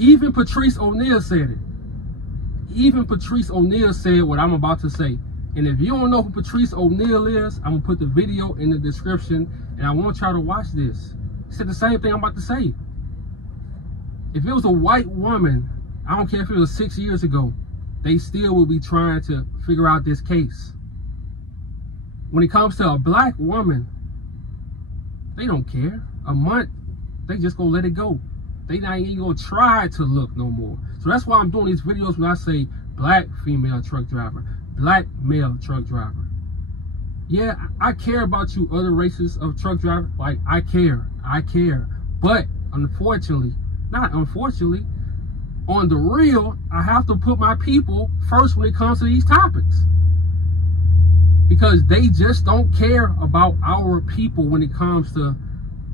Even Patrice O'Neal said it. Even Patrice O'Neal said what I'm about to say. And if you don't know who Patrice O'Neal is, I'm going to put the video in the description, and I want y'all to watch this. He said the same thing I'm about to say. If it was a white woman, I don't care if it was 6 years ago, they still would be trying to figure out this case. When it comes to a black woman, they don't care. A month, they just gonna let it go. They not even gonna try to look no more. So that's why I'm doing these videos when I say black female truck driver, black male truck driver. Yeah, I care about you other races of truck drivers. Like, I care. But unfortunately, not unfortunately, on the real, I have to put my people first when it comes to these topics. Because they just don't care about our people when it comes to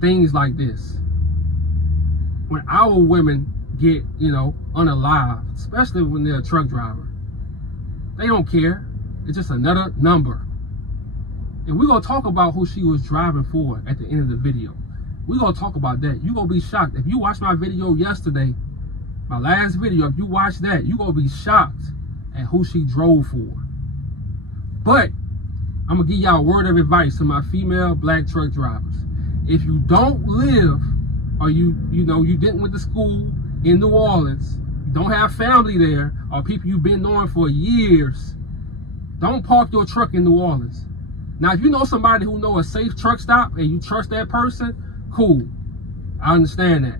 things like this. When our women get, you know, unalived, especially when they're a truck driver, they don't care. It's just another number. And we're going to talk about who she was driving for at the end of the video. We're going to talk about that. You're going to be shocked. If you watched my video yesterday, my last video, if you watch that, you're going to be shocked at who she drove for. But I'm going to give y'all a word of advice to my female black truck drivers. If you don't live, or you didn't went to school in New Orleans, you don't have family there, or people you've been knowing for years, don't park your truck in New Orleans. Now, if you know somebody who know a safe truck stop and you trust that person, cool. I understand that.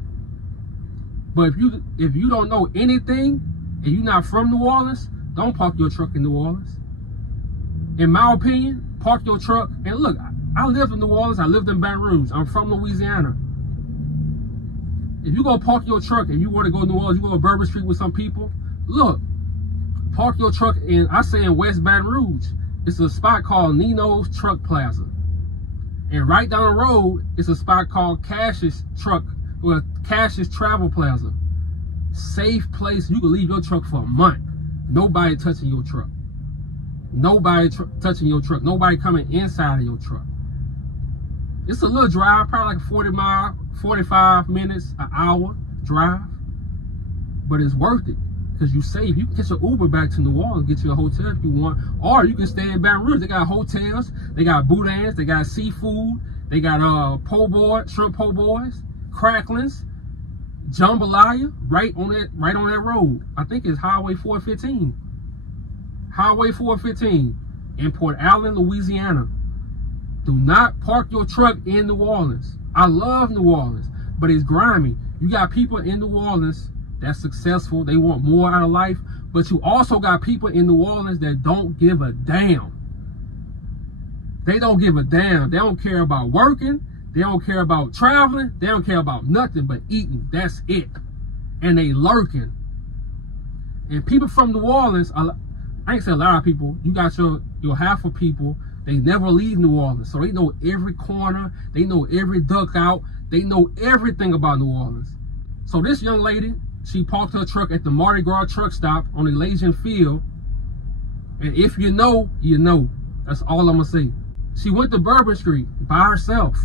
But if you don't know anything and you're not from New Orleans, don't park your truck in New Orleans. In my opinion, park your truck. And look, I lived in New Orleans. I lived in Baton Rouge. I'm from Louisiana. If you go park your truck and you want to go to New Orleans, you go to Bourbon Street with some people, look, park your truck in, I say in West Baton Rouge. It's a spot called Nino's Truck Plaza. And right down the road, it's a spot called Cash's Travel Plaza. Safe place. You can leave your truck for a month. Nobody touching your truck. Nobody touching your truck. Nobody coming inside of your truck. It's a little drive, probably like 45 minutes, an hour drive. But it's worth it because you save. You can catch an Uber back to New Orleans, get you a hotel if you want. Or you can stay in Baton Rouge. They got hotels. They got boudins. They got seafood. They got shrimp po' boys, cracklings, jambalaya, right on that road. I think it's Highway 415. Highway 415 in Port Allen, Louisiana. Do not park your truck in New Orleans. I love New Orleans, but it's grimy. You got people in New Orleans that's successful. They want more out of life, but you also got people in New Orleans that don't give a damn. They don't give a damn. They don't care about working. They don't care about traveling. They don't care about nothing but eating. That's it. And they lurking. And people from New Orleans, I ain't say a lot of people. You got your half of people. They never leave New Orleans. So they know every corner. They know every dugout. They know everything about New Orleans. So this young lady, she parked her truck at the Mardi Gras truck stop on Elysian Field. And if you know, you know. That's all I'm going to say. She went to Bourbon Street by herself.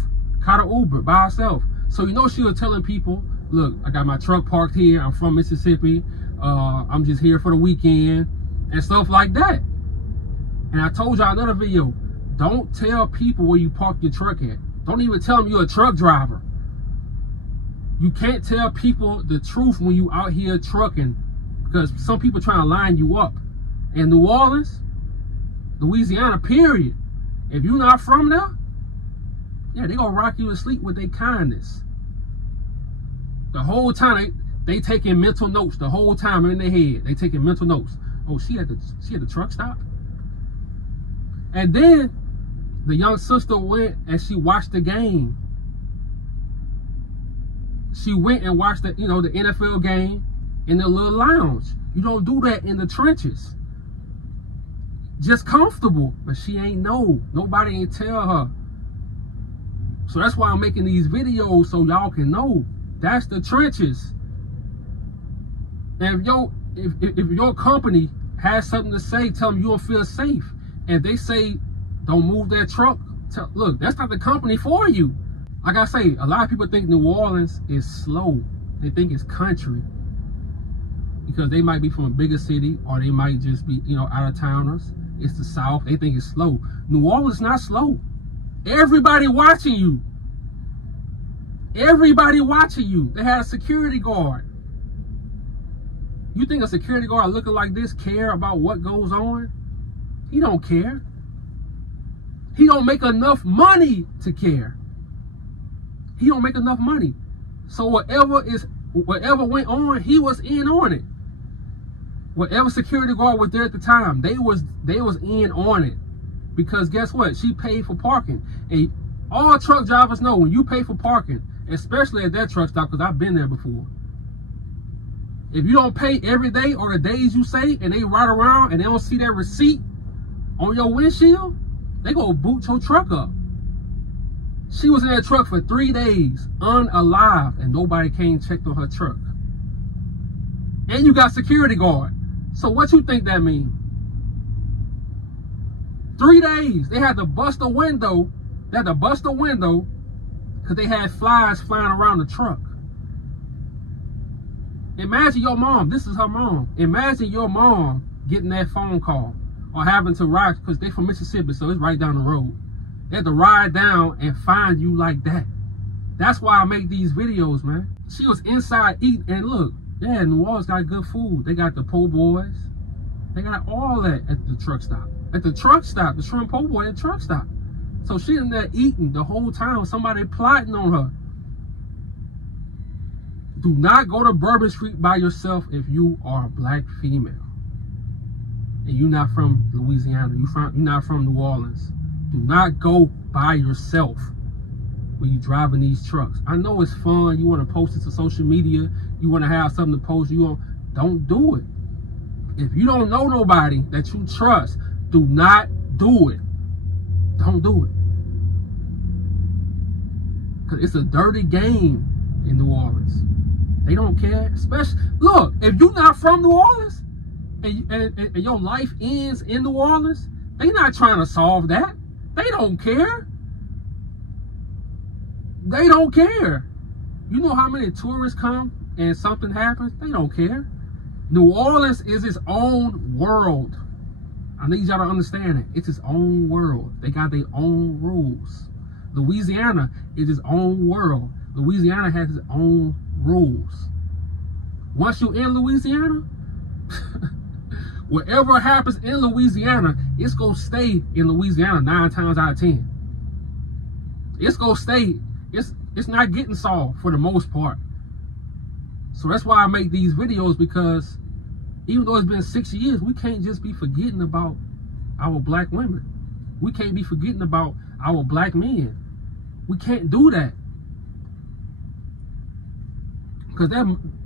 Caught an Uber by herself. So you know she was telling people, look, I got my truck parked here. I'm from Mississippi. I'm just here for the weekend. And stuff like that. And I told y'all another video, don't tell people where you park your truck at. Don't even tell them you're a truck driver. You can't tell people the truth when you out here trucking, because some people trying to line you up. In New Orleans, Louisiana, period, if you're not from there, yeah, they gonna rock you to sleep with their kindness. The whole time they taking mental notes. The whole time in their head, they taking mental notes. Oh, she at the truck stop. And then the young sister went and she watched the game. She went and watched the NFL game in the little lounge. You don't do that in the trenches. Just comfortable, but she ain't know. Nobody ain't tell her. So that's why I'm making these videos, so y'all can know. That's the trenches. And if your company has something to say, tell them you don't feel safe. And if they say, don't move that truck, look, that's not the company for you. Like I say, a lot of people think New Orleans is slow. They think it's country. because they might be from a bigger city, or they might just be, you know, out of towners. It's the South. They think it's slow. New Orleans not slow. Everybody watching you. Everybody watching you. They had a security guard. You think a security guard looking like this care about what goes on? He don't care. He don't make enough money to care. He don't make enough money. So whatever went on, he was in on it. Whatever security guard was there at the time, they was in on it. Because guess what? She paid for parking. And all truck drivers know when you pay for parking, especially at that truck stop, because I've been there before. If you don't pay every day or the days you say, and they ride around and they don't see that receipt on your windshield, they gonna boot your truck up. She was in that truck for 3 days, unalived, and nobody came and checked on her truck. And you got security guard. So what you think that means? 3 days. They had to bust a window. They had to bust a window because they had flies flying around the truck. Imagine your mom. This is her mom. Imagine your mom getting that phone call or having to ride, because they from Mississippi, so it's right down the road. They had to ride down and find you like that. That's why I make these videos, man. She was inside eating, and look, yeah, New Orleans got good food. They got the po' boys. They got all that at the truck stop. At the truck stop, the shrimp po' boy at the truck stop. So she in there eating the whole time. Somebody plotting on her. Do not go to Bourbon Street by yourself if you are a black female. And you're not from Louisiana. You're not from New Orleans. Do not go by yourself when you're driving these trucks. I know it's fun. You want to post it to social media. You want to have something to post. Don't do it. If you don't know nobody that you trust, do not do it. Don't do it. Because it's a dirty game in New Orleans. They don't care. Especially, look, if you're not from New Orleans and your life ends in New Orleans, they're not trying to solve that. They don't care. They don't care. You know how many tourists come and something happens? They don't care. New Orleans is its own world. I need y'all to understand it. It's its own world. They got their own rules. Louisiana is its own world. Louisiana has its own rules. Once you're in Louisiana, whatever happens in Louisiana, it's going to stay in Louisiana 9 times out of 10. It's going to stay. It's not getting solved for the most part. So that's why I make these videos, because even though it's been 6 years, we can't just be forgetting about our black women. We can't be forgetting about our black men. We can't do that. Because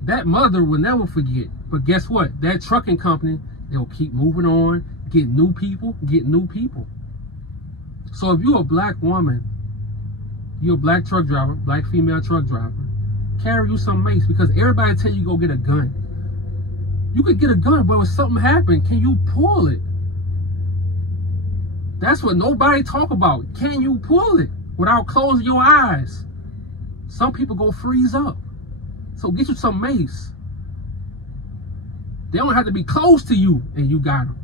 that mother will never forget. But guess what? That trucking company, they'll keep moving on, get new people. So if you're a black woman, you're a black truck driver, black female truck driver, carry you some mace, because everybody tell you go get a gun. You could get a gun, but when something happened, can you pull it? That's what nobody talk about. Can you pull it without closing your eyes? Some people go freeze up. So get you some mace. They don't have to be close to you and you got them.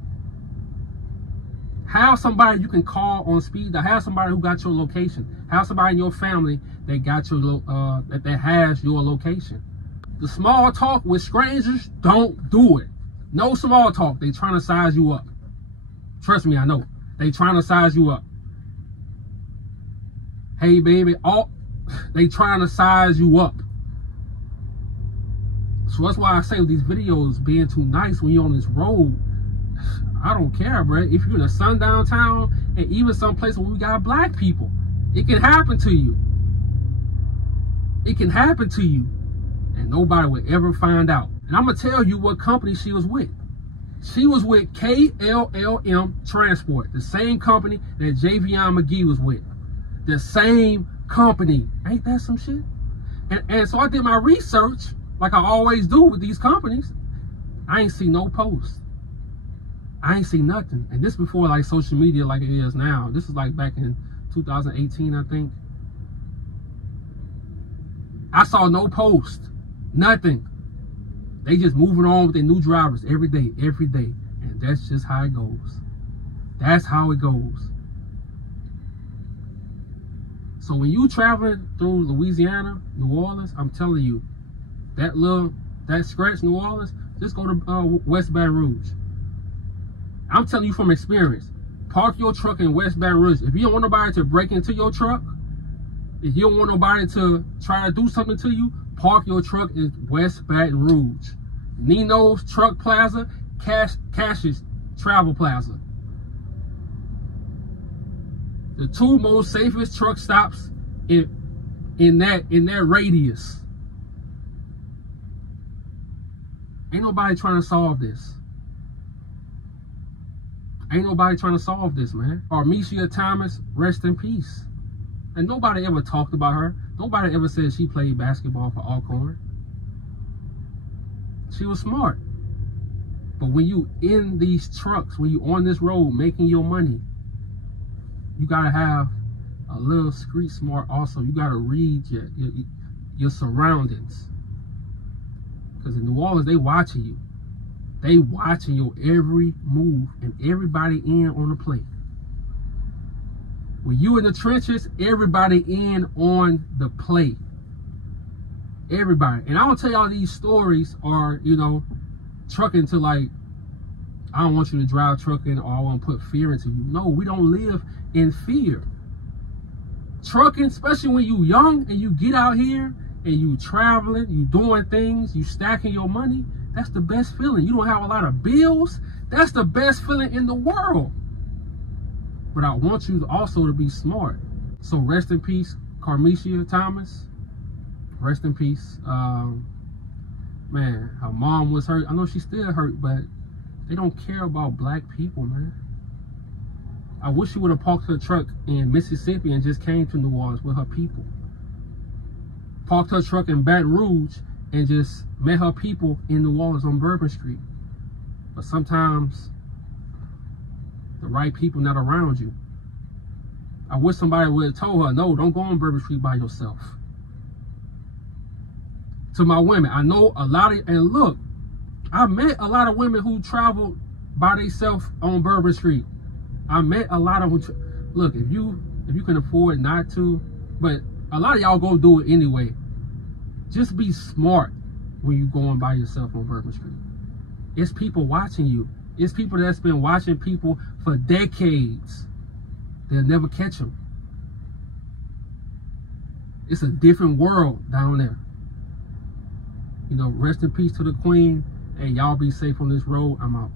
Have somebody you can call on speed dial. Have somebody who got your location. Have somebody in your family that got your that has your location. The small talk with strangers, don't do it. No small talk. They trying to size you up. Trust me, I know. They trying to size you up. Hey, baby. They trying to size you up. So that's why I say with these videos being too nice when you're on this road, I don't care, bro. If you're in a sundown town and even some place where we got black people, it can happen to you. It can happen to you. And nobody will ever find out. And I'm going to tell you what company she was with. She was with KLLM Transport, the same company that Javion McGee was with. The same company. Ain't that some shit? And so I did my research, like I always do with these companies. I ain't see no post. I ain't see nothing. And this before like social media like it is now. This is like back in 2018, I think. I saw no post. Nothing. They just moving on with their new drivers every day. And that's just how it goes. That's how it goes. So when you traveling through Louisiana, New Orleans, I'm telling you, that stretch, New Orleans, just go to West Baton Rouge. I'm telling you from experience. Park your truck in West Baton Rouge. If you don't want nobody to break into your truck, if you don't want nobody to try to do something to you, park your truck in West Baton Rouge. Nino's Truck Plaza, Cash's Travel Plaza. The two most safest truck stops in that radius. Ain't nobody trying to solve this. Ain't nobody trying to solve this, man. Karmeshia Thomas, rest in peace. And nobody ever talked about her. Nobody ever said she played basketball for Alcorn. She was smart. But when you in these trucks, when you on this road making your money, you gotta have a little street smart also. You gotta read your surroundings. Because in New Orleans, they watching you. They watching your every move and everybody in on the play. When you in the trenches, everybody in on the play. Everybody. And I don't tell y'all these stories are, you know, trucking to like, I don't want you to drive trucking or I want to put fear into you. No, we don't live in fear. Trucking, especially when you young and you get out here and you traveling, you doing things, you stacking your money, that's the best feeling. You don't have a lot of bills. That's the best feeling in the world. But I want you also to be smart. So rest in peace, Karmeshia Thomas. Rest in peace. Man, her mom was hurt. I know she's still hurt, but they don't care about black people, man. I wish she would have parked her truck in Mississippi and just came to New Orleans with her people. Parked her truck in Baton Rouge and just met her people in New Orleans on Bourbon Street. But sometimes the right people not around you. I wish somebody would have told her, no, don't go on Bourbon Street by yourself. To my women, I know a lot of, and look, I met a lot of women who traveled by themselves on Bourbon Street. I met a lot of them. Look, if you can afford not to, but a lot of y'all go do it anyway. Just be smart when you going by yourself on Bourbon Street. It's people watching you. It's people that's been watching people for decades. They'll never catch them. It's a different world down there. You know, rest in peace to the queen. And y'all be safe on this road. I'm out.